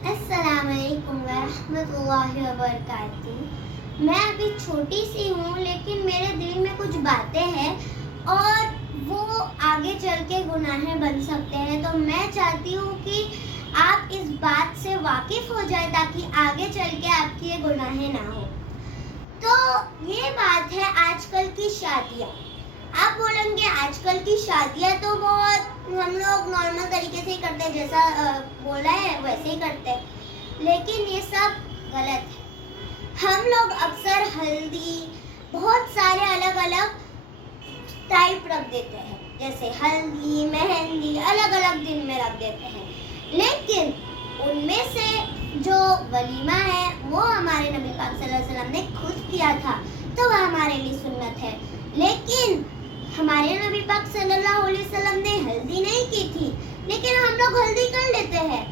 अस्सलामुअलैकुम वरहमतुल्लाहि वबरकातुहू। मैं अभी छोटी सी हूँ, लेकिन मेरे दिल में कुछ बातें हैं और वो आगे चल के गुनाहें बन सकते हैं। तो मैं चाहती हूँ कि आप इस बात से वाकिफ़ हो जाए ताकि आगे चल के आपकी ये गुनाहें ना हो। तो ये बात है आजकल की शादियाँ। आप बोलेंगे आजकल की शादियाँ तो बहुत हम लोग नॉर्मल तरीके से ही करते हैं, जैसा बोला है वैसे ही करते हैं, लेकिन ये सब गलत है। हम लोग अक्सर हल्दी बहुत सारे अलग अलग टाइप रख देते हैं, जैसे हल्दी मेहंदी अलग अलग दिन में रख देते हैं, लेकिन उनमें से जो वलीमा है वो हमारे नबी पाक सल्लल्लाहु अलैहि वसल्लम ने खुद किया था, तो वह हमारे लिए सुन्नत है। लेकिन हमारे नबी पाक सल्लल्लाहु अलैहि वसल्लम ने हल्दी नहीं की थी, लेकिन हम लोग हल्दी कर लेते हैं।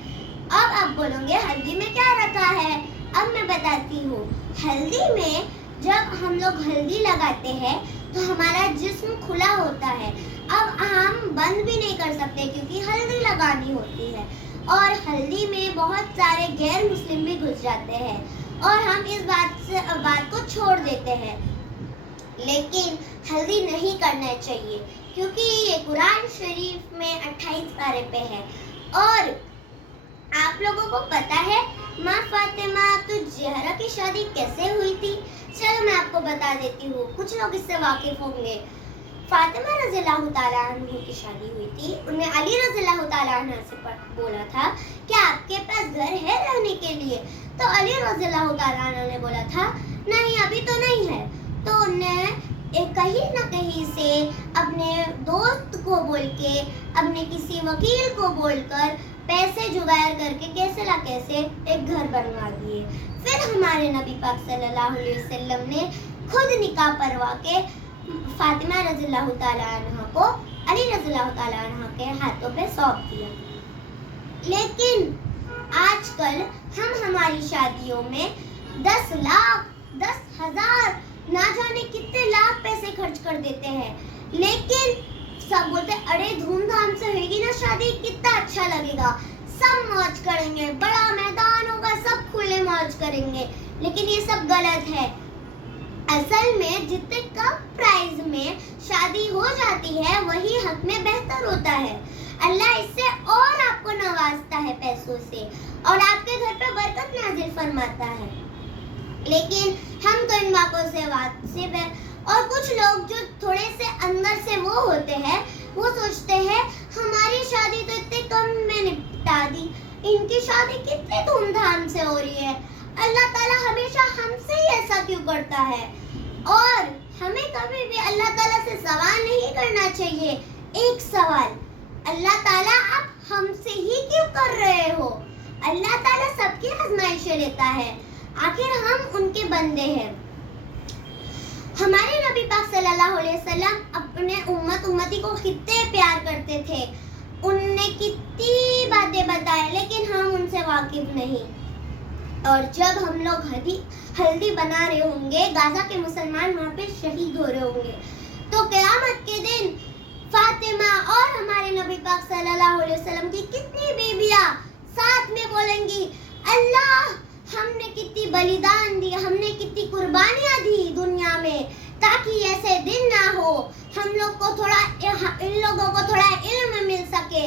अब आप बोलोगे हल्दी में क्या रखा है? अब मैं बताती हूँ। हल्दी में जब हम लोग हल्दी लगाते हैं तो हमारा जिस्म खुला होता है। अब हम बंद भी नहीं कर सकते क्योंकि हल्दी लगानी होती है, और हल्दी में बहुत सारे गैर मुस्लिम भी घुस जाते हैं और हम इस बात को छोड़ देते हैं। लेकिन हल्दी नहीं करना चाहिए क्योंकि ये कुरान शरीफ में 28 पारे पे है। और आप लोगों को पता है माँ फातिमा तो ज़हरा की शादी कैसे हुई थी? चलो मैं आपको बता देती हूँ, कुछ लोग इससे वाकिफ होंगे। फातिमा रज़ियल्लाहु ताला अन्हा की शादी हुई थी। उन्हें अली रज़ियल्लाहु ताला अन्हा से बोला था कि आपके पास घर है रहने के लिए? तो अली रज़ियल्लाहु ताला अन्हा ने बोला था नहीं, अभी तो नहीं है। तो उन्हें कहीं ना कहीं से अपने दोस्त को बोल के, अपने किसी वकील को बोलकर पैसे जुगाड़ करके कैसे ला कैसे एक घर बनवा दिए। फिर हमारे नबी पाक सल्लल्लाहु अलैहि वसल्लम ने खुद निकाह पढ़वा के फातिमा रज़ियल्लाहु ताला अन्हा को अली रज़ियल्लाहु ताला अन्हा के हाथों पे सौंप दिया। लेकिन आजकल हम हमारी शादियों में 10 लाख 10,000 ना जाने कितने लाख पैसे खर्च कर देते हैं, लेकिन सब बोलते हैं अरे धूमधाम से होगी ना शादी, कितना अच्छा लगेगा, सब मौज करेंगे, बड़ा मैदान होगा, सब खुले मौज करेंगे। लेकिन ये सब गलत है। असल में जितने कम प्राइस में शादी हो जाती है वही हक में बेहतर होता है। अल्लाह इससे और आपको नवाजता है पैसों से और आपके घर पे बरकत नाजिल फरमाता है। लेकिन हम तो इन बातों से वाकिफ है, और कुछ लोग जो थोड़े से अंदर से वो होते हैं, वो सोचते हैं हमारी शादी तो इतने कम में निपटा दी, इनकी शादी कितनी धूमधाम से हो रही है। अल्लाह ताला हमेशा हमसे ही ऐसा क्यों करता है? और हमें कभी भी अल्लाह ताला से सवाल नहीं करना चाहिए। एक सवाल, अल्लाह ताला आप हमसे ही क्यों कर रहे हो? अल्लाह ताला सबकी आजमाइशें लेता है, आखिर हम उनके बंदे हैं। हमारे नबी पाक सल्लल्लाहु अलैहि वसल्लम अपने उम्मती को कितने प्यार करते थे, उनने कितनी बातें बताए, लेकिन हम उनसे वाकिफ नहीं। और जब हम लोग हल्दी बना रहे होंगे, गाजा के मुसलमान वहाँ पे शहीद हो रहे होंगे, तो क़यामत के दिन फातिमा और हमारे नबी पाक सल्लल्लाहु अलैहि वसल्लम की कितनी बीबियाँ साथ में बोलेंगी अल्लाह हमने कितनी बलिदान दी, हमने कितनी कुर्बानियाँ दी दुनिया में, ताकि ऐसे दिन ना हो, हम लोग को थोड़ा इन लोगों को थोड़ा इल्म मिल सके।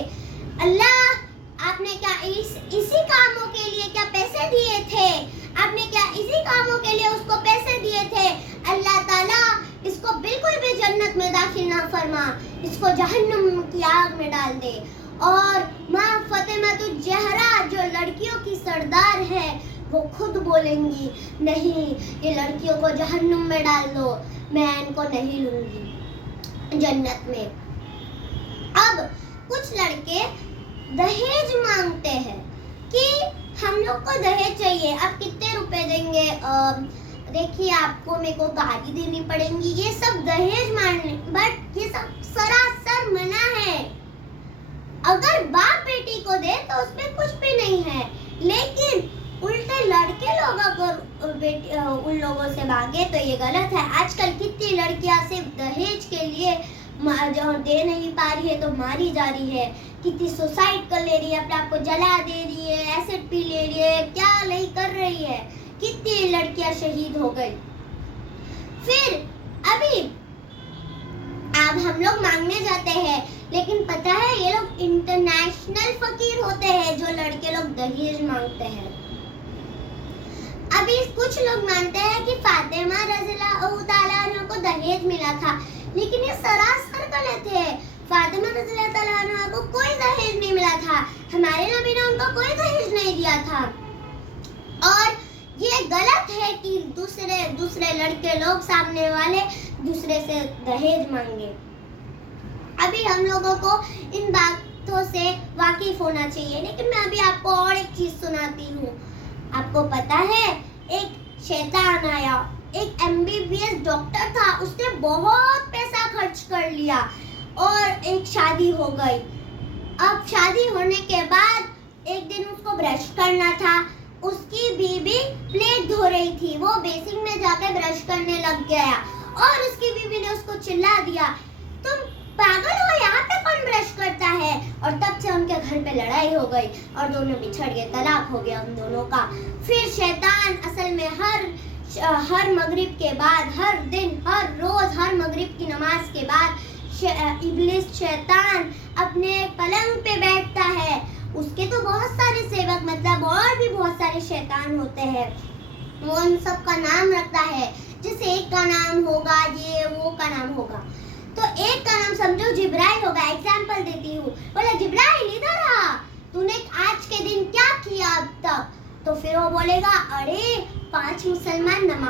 अल्लाह आपने क्या इसी कामों के लिए क्या पैसे दिए थे? आपने क्या इसी कामों के लिए उसको पैसे दिए थे? अल्लाह ताला इसको बिल्कुल भी जन्नत में दाखिल ना फरमा, इसको जहन्नम की आग में डाल दे। और माँ फातिमा तो ज़हरा जो लड़कियों की सरदार है, वो खुद बोलेंगी नहीं, ये लड़कियों को जहन्नुम में डाल दो, मैं इनको नहीं लूंगी जन्नत में। अब कुछ लड़के दहेज मांगते हैं कि हम लोग को दहेज चाहिए, आप कितने रुपए देंगे? देखिए आपको मेरे को गाड़ी देनी पड़ेगी, ये सब दहेज मांगने, बट ये सब सरासर मना है। अगर बाप बेटी को दे तो उसमें कुछ भी नहीं है, लेकिन उल्टे लड़के लोग अगर उन लोगों से मांगे तो ये गलत है। आजकल कितनी लड़कियां सिर्फ दहेज के लिए जो दे नहीं पा रही है तो मारी जा रही है, कितनी सुसाइड कर ले रही है, अपने आप को जला दे रही है, एसिड पी ले रही है, क्या नहीं कर रही है, कितनी लड़कियां शहीद हो गई। फिर अभी अब हम लोग मांगने जाते हैं, लेकिन पता है ये लोग इंटरनेशनल फकीर होते हैं जो लड़के लोग दहेज मांगते हैं। अभी कुछ लोग मानते हैं कि फातिमा रज़ियल्लाहु ताला अन्हा को दहेज मिला था, लेकिन ये सरासर गलत है। फातिमा रज़ियल्लाहु ताला अन्हा को कोई दहेज नहीं मिला था, हमारे नबी ने उनको कोई दहेज नहीं दिया था। और ये गलत है कि दूसरे लड़के लोग, सामने वाले दूसरे से दहेज मांगे। अभी हम लोगों को इन बातों से वाकिफ होना चाहिए, लेकिन मैं अभी आपको और एक चीज सुनाती हूँ। आपको पता है एक शैतान आया, एक MBBS डॉक्टर था, उसने बहुत पैसा खर्च कर लिया और एक शादी हो गई। अब शादी होने के बाद एक दिन उसको ब्रश करना था, उसकी बीवी प्लेट धो रही थी, वो बेसिन में जाकर ब्रश करने लग गया और उसकी बीवी ने उसको चिल्ला दिया, तुम पागल हो, यहाँ पे कौन ब्रश करता है। और तब से उनके घर पे लड़ाई हो गई और दोनों बिछड़ गए, तलाक हो गया उन दोनों का। फिर शैतान असल में हर मगरिब के बाद, हर दिन, हर रोज, हर मगरिब की नमाज के बाद इब्लिस शैतान अपने पलंग पे बैठता है। उसके तो बहुत सारे सेवक, मतलब और भी बहुत सारे शैतान होते हैं, वो उन सब का नाम रखता है। जैसे एक का नाम होगा ये, वो का नाम होगा, तो एक का नाम समझो जिब्राइल होगा। एग्जाम्पल देती हूँ, बोला जिब्राइल इधर आ, तूने आज के दिन क्या किया अब तक। तो फिर वो बोलेगा, अरे 5 मुसलमान नमाज